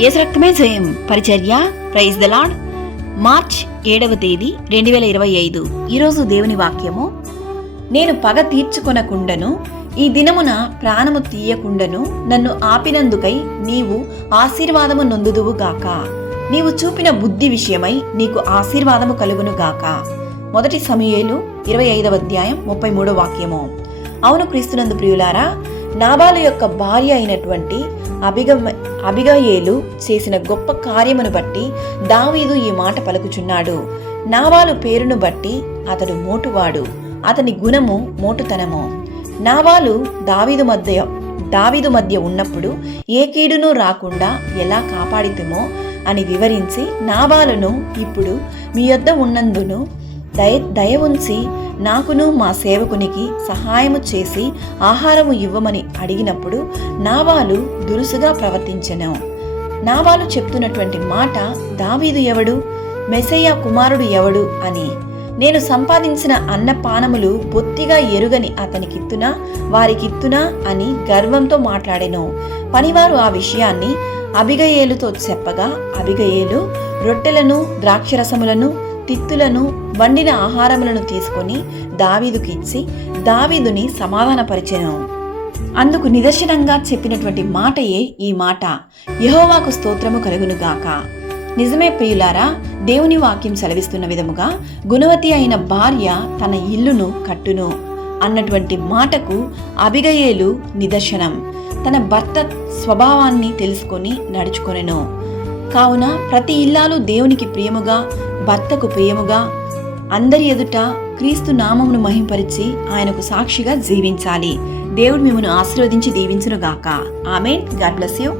యేసు రక్తమే జయం పరిచర్య. Praise the lord. మార్చ్ 7వ తేదీ 2025. ఈరోజు దేవుని వాక్యము. నేను పగ తీర్చుకొనకుండను, ఈ దినమున ప్రాణము తీయకుండను నన్ను ఆపినందుకై నీవు ఆశీర్వాదము నొందుదువుగాక. నీవు చూపిన బుద్ధి విషయమై నీకు ఆశీర్వాదము కలుగునుగాక. 1 సమూయేలు 25వ అధ్యాయం 33వ వాక్యము. అవును క్రీస్తునందు ప్రియులారా, నాబాలు యొక్క భార్య అయినటువంటి అబిగయేలు చేసిన గొప్ప కార్యమును బట్టి దావీదు ఈ మాట పలుకుచున్నాడు. నాబాలు పేరును బట్టి అతడు మోటువాడు, అతని గుణము మోటుతనము. నాబాలు దావీదు మధ్య ఉన్నప్పుడు ఏ కీడును రాకుండా ఎలా కాపాడితేమో అని వివరించి, నాబాలును ఇప్పుడు మీ యొద్ద ఉన్నందును దయ ఉంచి నాకును మా సేవకునికి సహాయము చేసి ఆహారము ఇవ్వమని అడిగినప్పుడు నాబాలు దురుసుగా ప్రవర్తించెను. నాబాలు చెప్తున్నటువంటి మాట, దావీదు ఎవడు, మెస్సయ్య కుమారుడు ఎవడు అని. నేను సంపాదించిన అన్నపానములు బొత్తిగా ఎరుగని అతనికిత్తునా వారికిత్తునా అని గర్వంతో మాట్లాడెను. పనివారు ఆ విషయాన్ని అబిగయేలుతో చెప్పగా, అబిగయేలు రొట్టెలను ద్రాక్షరసములను తిత్తులను వండిన ఆహారములను తీసుకొని దావీదుకిచ్చి దావీదుని సమాధానపరిచెను. అందుకు నిదర్శనంగా చెప్పినటువంటి మాటయే ఈ మాట, యెహోవాకు స్తోత్రము కలుగునుగాక. నిజమే ప్రియులారా, దేవుని వాక్యం సెలవిస్తున్న విధముగా గుణవతి అయిన భార్య తన ఇల్లును కట్టును అన్నటువంటి మాటకు అబిగయేలు నిదర్శనం. తన భర్త స్వభావాన్ని తెలుసుకొని నడుచుకొనెను. కావున ప్రతి ఇల్లాలు దేవునికి ప్రియముగా, భర్తకు ప్రియముగా, అందరి ఎదుట క్రీస్తు నామమును మహింపరిచి ఆయనకు సాక్షిగా జీవించాలి. దేవుడు మిమ్మల్ని ఆశీర్వదించి దీవించునుగాక. ఆమేన్. God bless you.